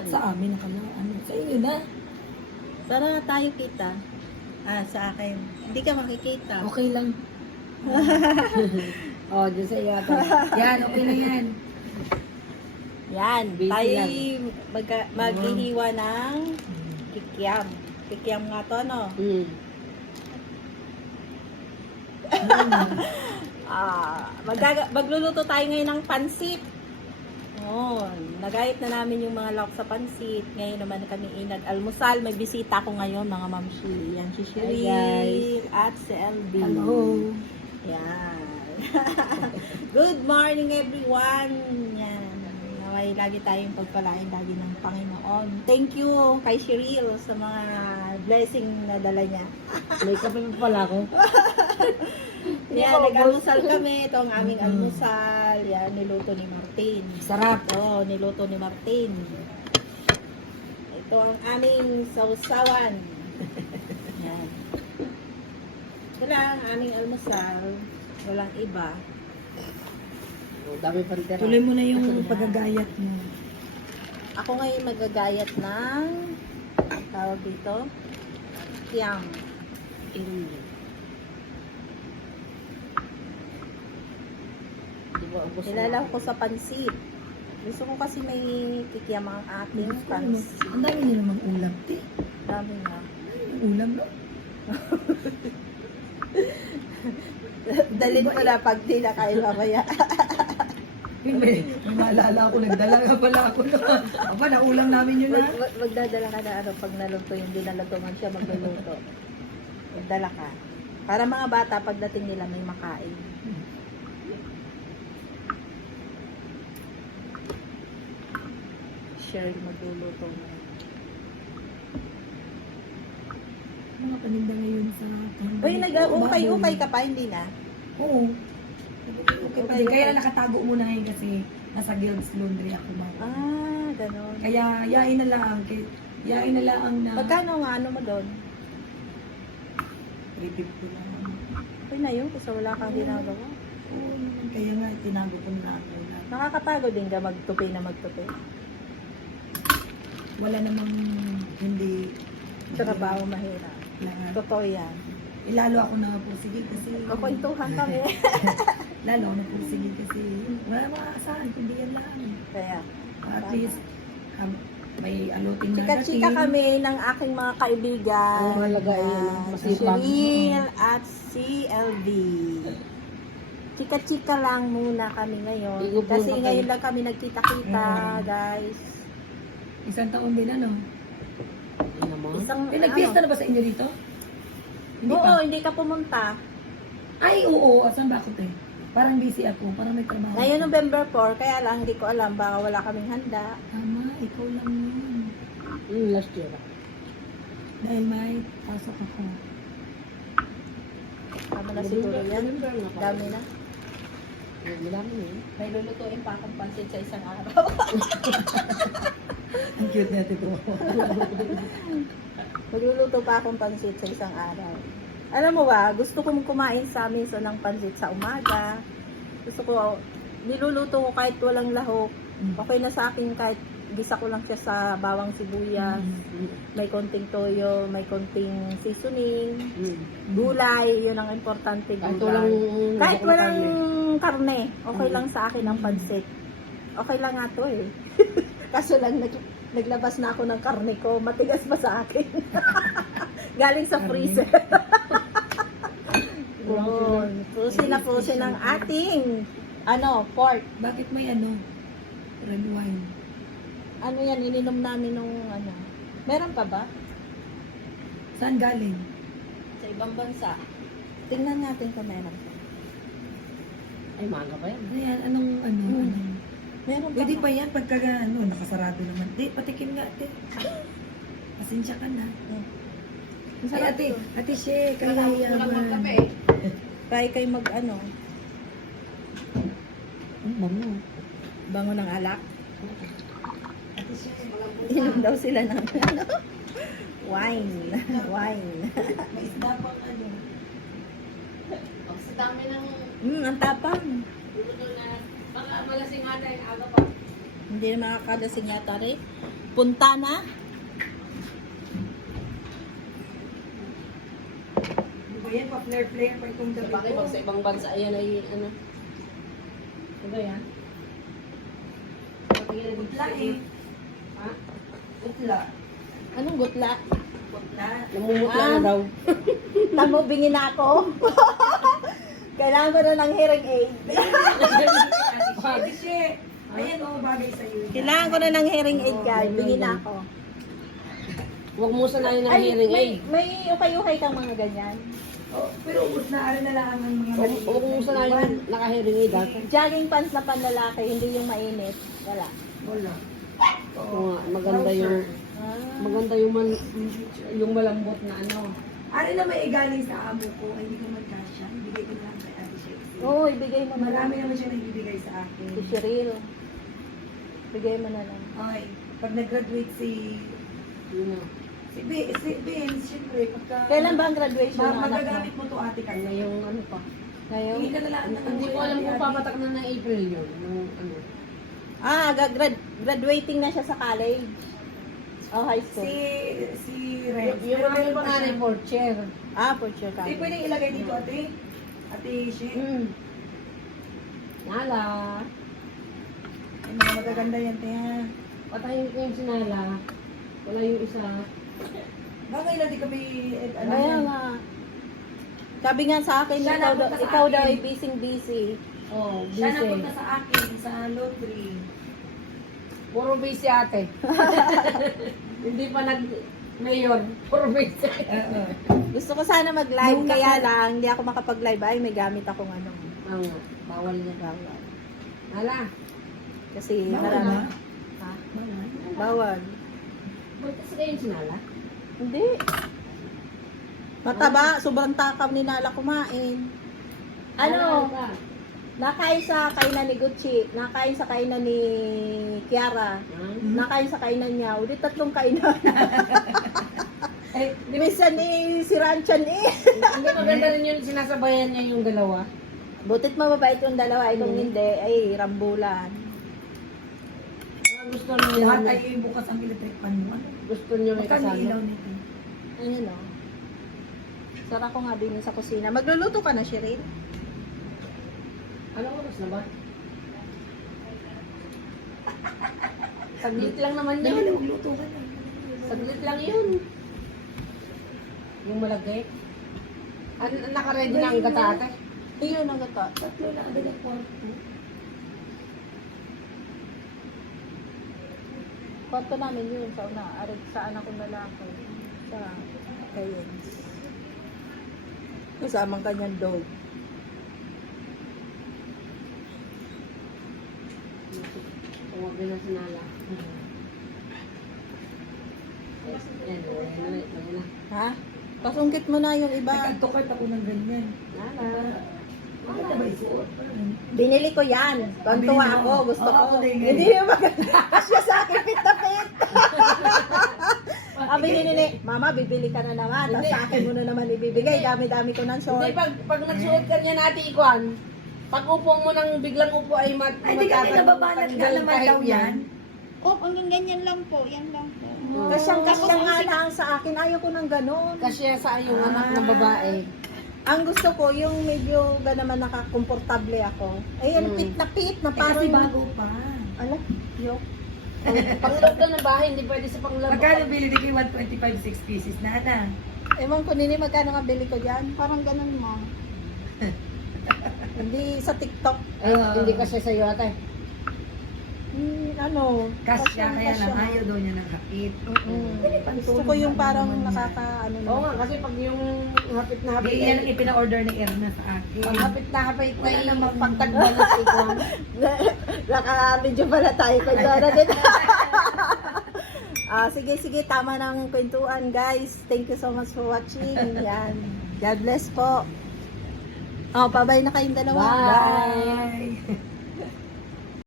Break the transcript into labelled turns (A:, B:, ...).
A: sa amin ano, sa inyo na.
B: Tara tayo kita. Sa akin. Hindi ka makikita.
A: Okay lang. Oh, dyan sa iyo. Yan, okay na yan.
B: Yan.
A: Busy
B: Tayo
A: yan.
B: maghihiwa ng kikiam. Kikiam nga to, no? Magluluto tayo ngayon ng pansit. Oh, nagayat na namin yung mga lahok sa pansit. Ngayon naman kami inag-almusal. May bisita ko ngayon, mga mamshi. Yan si Cheryl at si LB.
A: Hello.
B: Yan. Good morning everyone. Yan. Naway lagi tayong pagpalain lagi ng Panginoon. Thank you kay Cheryl sa mga blessing na dala niya.
A: May kape pa pala ako.
B: Yan, nag-almusal kami. Ito ang aming almusal. Yan, niluto ni Martin.
A: Sarap.
B: Oo, niluto ni Martin. Ito ang aming sausawan. Yan. Ito lang ang aming almusal. Walang iba.
A: Dami pang tira. Tuloy mo na yung pagagayat mo.
B: Ako ngayon magagayat ng tawag dito kiam. Nilalaw ko sa pansit. Gusto ko kasi may kikiam ang ating pansit.
A: Ang dami nyo namang ulam.
B: Dami na.
A: Ulam, no?
B: Dalhin ko na pag di na kayo mamaya.
A: May maalala ako, nagdala nga pala ako naman. Aba, naulang namin yun na.
B: Magdadala ka na pag naluto yung dinalatungan siya magluluto. Magdala ka. Para mga bata pagdating nila may makain. Share magluluto na.
A: Mga paninda ngayon sa...
B: Uy, nag-ukay-ukay ka pa, hindi na?
A: Oo. Okay, kaya nakatago muna ngayon kasi nasa Guild's Laundry ako ba.
B: Ganon.
A: Kaya yain na lang. Yain na lang na...
B: Magkano nga ano mo doon?
A: 350 lang.
B: Okay na yun, kasi wala kang ginagawa.
A: Oo, kaya nga tinago ko na ako.
B: Nakakapagod din ka magtupi na magtupi.
A: Wala namang hindi...
B: Trabaho mahirap. Totoo yan.
A: Lalo ako na pursige kasi...
B: Kakwentuhan kami.
A: Lalo ako na pursige kasi wala makakasahan, kundi yan lang.
B: Kaya,
A: At least, may aluting na
B: chika-chika kami ng aking mga kaibigan.
A: Oo, halaga yan.
B: Si Cheryl at si LB. Chika-chika lang muna kami ngayon. Kasi ngayon lang kami nagkita-kita, guys.
A: Isang taon din ano?
B: Isang,
A: Nagpiesta na ba sa inyo dito?
B: Oo, hindi ka pumunta.
A: Ay, oo. Asan ba ako te? Parang busy ako. Parang may trabaho.
B: Ngayon November 4, kaya lang hindi ko alam, baka wala kaming handa.
A: Tama, ikaw lang yun. Last year. Dahil may pasok ako.
B: Tama na siguro yan. Dami na.
A: Dami yun.
B: May lulutuin pa akong pansit sa isang araw.
A: Ang cute natin ito.
B: Magluluto pa akong pansit sa isang araw. Alam mo ba, gusto kong kumain sa amin ng pansit sa umaga. Gusto ko, niluluto ko kahit walang lahok. Okay na sa akin kahit gisa ko lang siya sa bawang sibuyas. May konting toyo, may konting seasoning. Gulay, yun ang importante. Gulay. Kahit walang karne, okay lang sa akin ang pansit. Okay lang nga to eh. Kaso lang naglabas na ako ng karne ko, matigas pa sa akin. Galing sa freezer. Pusin na pusin ang ating pork.
A: Bakit may red wine?
B: Ano yan, ininom namin nung Meron pa ba?
A: Saan galing?
B: Sa ibang bansa. Tingnan natin kung meron pa.
A: Ay, maaga pa yan. Ayan, anong
B: Meron pa.
A: Pwede pa yan pagka nakasarado naman. Di, patikim nga ate. Pasensya ka na. Ay, ate She, kaya yaman.
B: Try kayo
A: Bango.
B: bango ng alak.
A: Ate She,
B: Inom daw sila ng wine. Wine.
A: may isda pang
C: Sa dami ng
B: Ang tapang.
C: malasing ata yung aga pa.
B: Hindi na makakalasing yata rin. punta na.
A: Di ba yan? Pa-flare-flare pa itong gabi
C: Bakit
A: ko.
C: pag sa ibang bansa, ayan ay ano? Ano ba yan?
A: Putla eh.
C: Ha?
A: Putla.
B: Anong gutla?
A: Putla.
C: Namumutla na daw.
B: Tamo, bingin na ako. Kailangan ko na ng hearing aid.
A: Ate She. Ayan o, bagay sa'yo.
B: Kailangan ko na ng hearing aid, guys. Bingin na ako.
C: Huwag mo sanayin ng hearing aid.
B: may ukay-ukay kang mga ganyan.
A: Oh, pero ubos na rin na lang ang mga
C: Huwag mo sanayin ng naka-hearing aid.
B: Jogging pants na panlalaki, hindi yung mainit. Wala.
A: Wala.
C: Oo nga, maganda yung yung malambot na ano.
A: Ano na may igaling sa amo ko, hindi ko magkasya. Bigay ko na lang kay Ate She.
B: Oo, ibigay mo na
A: Marami
B: lang.
A: naman siya nagbibigay sa akin.
B: Si Cheryl. Bigay mo na lang.
A: Ay, pag nag-graduate si
C: Yun na.
A: Ben, siyempre, pagka...
B: Kailan ba ang graduation ng anak mo?
A: Magagamit mo to ate kasi.
C: Ngayong ano pa.
B: Ngayon?
A: Hindi ka na lang
C: Hindi ko alam kung papatak na ng April yun. Ng ano.
B: Graduating na siya sa college. Oh, high school.
A: Si Rex.
C: Yung mga panganay for chair.
B: For sure
A: Hindi
B: college.
A: pwedeng ilagay dito ate. Ate She.
C: Nala.
A: Ay, mga magaganda yan, te ha.
C: Patayin ko yung sinala. Wala yung isa.
A: Bagay lang di kami,
B: Kaya nga. Sabi nga sa akin,
A: Siya
B: ikaw,
A: napunta sa
B: ikaw daw
A: akin.
B: ay busy.
C: Oh,
A: Siya
C: busy.
A: napunta sa akin, sa lottery.
C: Puro busy ate. Hindi pa nag-mayor. Puro busy.
B: Gusto ko sana mag-live,
A: Nung
B: kaya lang, hindi ako makapag-live. Ay, may gamit akong ano.
C: Bawal niya.
B: Bawal.
C: Nala.
B: Kasi
A: Bawal
B: marami.
A: na?
B: Ha?
A: Bawal.
B: Bawal.
C: Buntis kayo yung sinala?
B: Hindi. Mataba, sobrang takam ni Nala kumain. Ano? Nakain sa kainan ni Gucci, nakain sa kainan ni Kiara, nakain sa kainan niya, ulit tatlong kainan.
C: Eh,
B: Minsan si Ranchan
C: hindi maganda rin yun, sinasabayan niya yung dalawa.
B: Butit mababait yung dalawa, itong hindi, ay rambulan.
C: Gusto niyo
A: Lahat
C: yun.
A: ay yung bukas ang electric pan mo. Ano?
C: Gusto niyo may
A: Magkano
C: kasama.
A: ilaw nito?
B: Ayun o. Sarap ko nga din sa kusina. Magluluto ka na, Sheryl?
C: Anong oras na ba? Saglit lang naman
A: Dali na,
C: yun.
A: magluto ka na.
C: Saglit lang yun. Yung malagay. Naka-ready na ang gata ate.
B: Iyon ang gata.
A: Tatlo na agad ang kwarto.
B: Kwarto namin yun sa una. Arit sa anak kong lalaki. Sa kayon. Kasamang kanyang dog.
C: Tumawag na sinala. Yan, yan na.
B: Ha? Pasungkit mo na yung iba.
A: Nag-antokart ako ng ganyan.
C: Nala.
A: Ano ba isuot?
B: Binili ko yan. Pantuwa
A: Binili mo?
B: ako. Gusto
A: Oo,
B: ko.
A: ako din.
B: Hindi yung maganda. Kasya sa akin, pit na pit. Binili ni, Mama, bibili ka na naman. Tapos sa akin mo na naman ibibigay. Dami-dami ko ng
C: Hindi,
B: short.
C: pag nagsuot ka niya natin ikuan, pag upo mo ng biglang upo ay
A: Ay, di kasi nababanat ka naman daw yan.
D: Oh, hanggang ganyan lang po. Yan lang po.
B: Kasyang-kasya nga lang sa akin. Ayaw ko ng ganon.
C: Kasi sa yung anak na babae.
B: Ang gusto ko, yung medyo naman nakakomportable ako. Ayun, pit na
A: Kasi
B: parang...
A: bago pa.
B: Ala, yok.
C: Pangloob lang ng bahay, hindi pwede sa pangloob.
A: Magkano bili di kay 125 6 pieces na na?
B: Ewan ko nini, magkano nga bili ko dyan?
D: Parang ganun mo.
B: Hindi sa TikTok.
C: Hindi kasi sa'yo ate.
A: Kasya kaya
B: kasya.
A: lang ayaw daw niya ng kapit.
B: Gusto ko yung parang nakaka,
C: Oo nga, kasi pag yung hapit na hapit,
A: Yan ang ipina-order ni Erna sa akin.
C: pag hapit na hapit na
A: Wala
C: yung
A: namang
C: pagtagbalas ikuan.
B: Naka-video pala tayo kay Jora din. Sige, tama ng kwentuhan, guys. Thank you so much for watching. Yan. God bless po. Pabay na kayong dalawa.
C: Bye!
A: Bye!